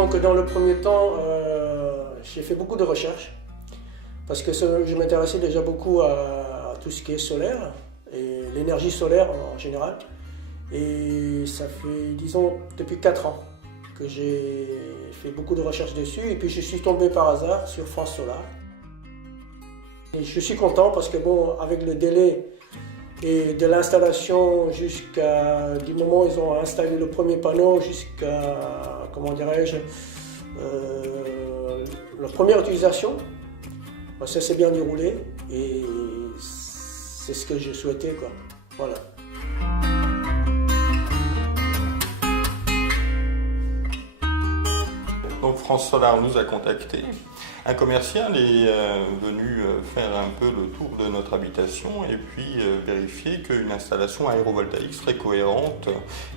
Disons que dans le premier temps, j'ai fait beaucoup de recherches parce que je m'intéressais déjà beaucoup à tout ce qui est solaire et l'énergie solaire en général. Et ça fait, disons, depuis 4 ans que j'ai fait beaucoup de recherches dessus et puis je suis tombé par hasard sur France Solar. Et je suis content parce que bon, avec le délai et de l'installation jusqu'à du moment où ils ont installé le premier panneau jusqu'à, comment dirais-je, la première utilisation, ça s'est bien déroulé et c'est ce que je souhaitais, quoi. Voilà. Donc France Solar nous a contactés. Un commercial est venu faire un peu le tour de notre habitation et puis vérifier qu'une installation aérovoltaïque serait cohérente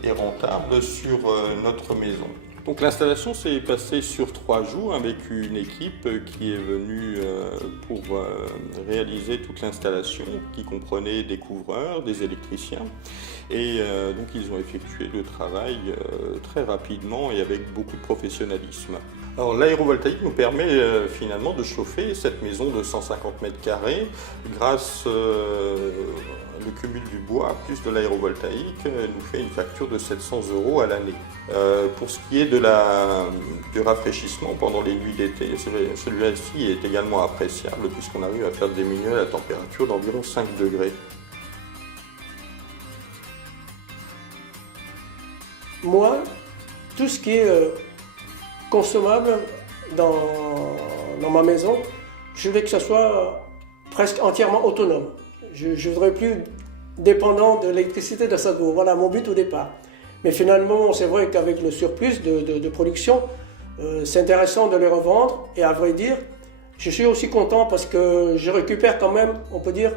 et rentable sur notre maison. Donc l'installation s'est passée sur 3 jours avec une équipe qui est venue pour réaliser toute l'installation, qui comprenait des couvreurs, des électriciens. Et donc ils ont effectué le travail très rapidement et avec beaucoup de professionnalisme. Alors l'aérovoltaïque nous permet finalement de chauffer cette maison de 150 mètres carrés grâce le cumul du bois plus de l'aérovoltaïque nous fait une facture de 700 € à l'année. Pour ce qui est du rafraîchissement pendant les nuits d'été, celui-ci est également appréciable puisqu'on arrive à faire diminuer la température d'environ 5 degrés. Moi, tout ce qui est consommable dans ma maison, je veux que ce soit presque entièrement autonome. Je ne voudrais plus dépendant de l'électricité de Sadbourg. Voilà mon but au départ. Mais finalement, c'est vrai qu'avec le surplus de production, c'est intéressant de les revendre. Et à vrai dire, je suis aussi content parce que je récupère quand même, on peut dire,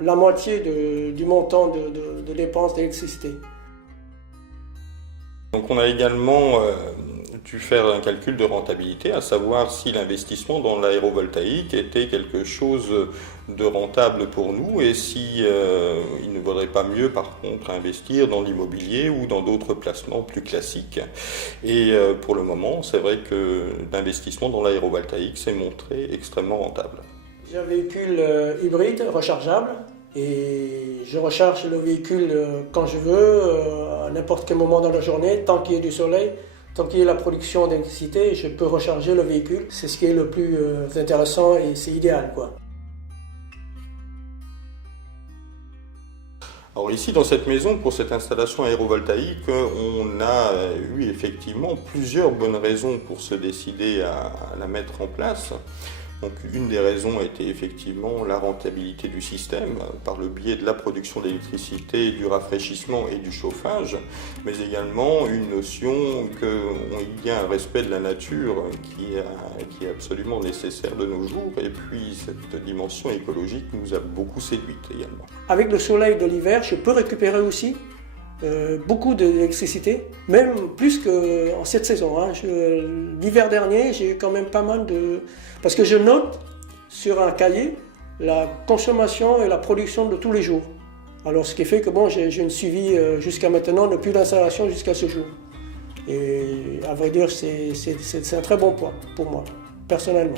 la moitié du montant de dépenses d'électricité. Donc on a également dû faire un calcul de rentabilité, à savoir si l'investissement dans l'aérovoltaïque était quelque chose de rentable pour nous et si il ne vaudrait pas mieux par contre investir dans l'immobilier ou dans d'autres placements plus classiques. Et pour le moment, c'est vrai que l'investissement dans l'aérovoltaïque s'est montré extrêmement rentable. J'ai un véhicule hybride rechargeable. Et je recharge le véhicule quand je veux, à n'importe quel moment dans la journée, tant qu'il y ait du soleil, tant qu'il y ait la production d'électricité, je peux recharger le véhicule. C'est ce qui est le plus intéressant et c'est idéal, quoi. Alors ici dans cette maison, pour cette installation aérovoltaïque, on a eu effectivement plusieurs bonnes raisons pour se décider à la mettre en place. Donc une des raisons était effectivement la rentabilité du système par le biais de la production d'électricité, du rafraîchissement et du chauffage, mais également une notion qu'il y a un respect de la nature qui est absolument nécessaire de nos jours et puis cette dimension écologique nous a beaucoup séduite également. Avec le soleil de l'hiver, je peux récupérer aussi beaucoup d'électricité, même plus qu'en cette saison. L'hiver dernier, j'ai eu quand même pas mal de... Parce que je note sur un cahier la consommation et la production de tous les jours. Alors ce qui fait que bon, j'ai une suivi jusqu'à maintenant depuis l'installation jusqu'à ce jour. Et à vrai dire, c'est un très bon point pour moi, personnellement.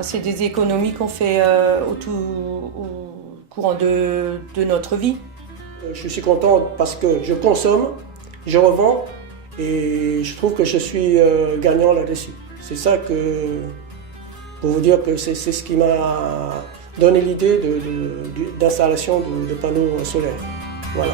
C'est des économies qu'on fait au courant de notre vie. Je suis content parce que je consomme, je revends et je trouve que je suis gagnant là-dessus. C'est ça pour vous dire que c'est ce qui m'a donné l'idée d'installation de panneaux solaires. Voilà.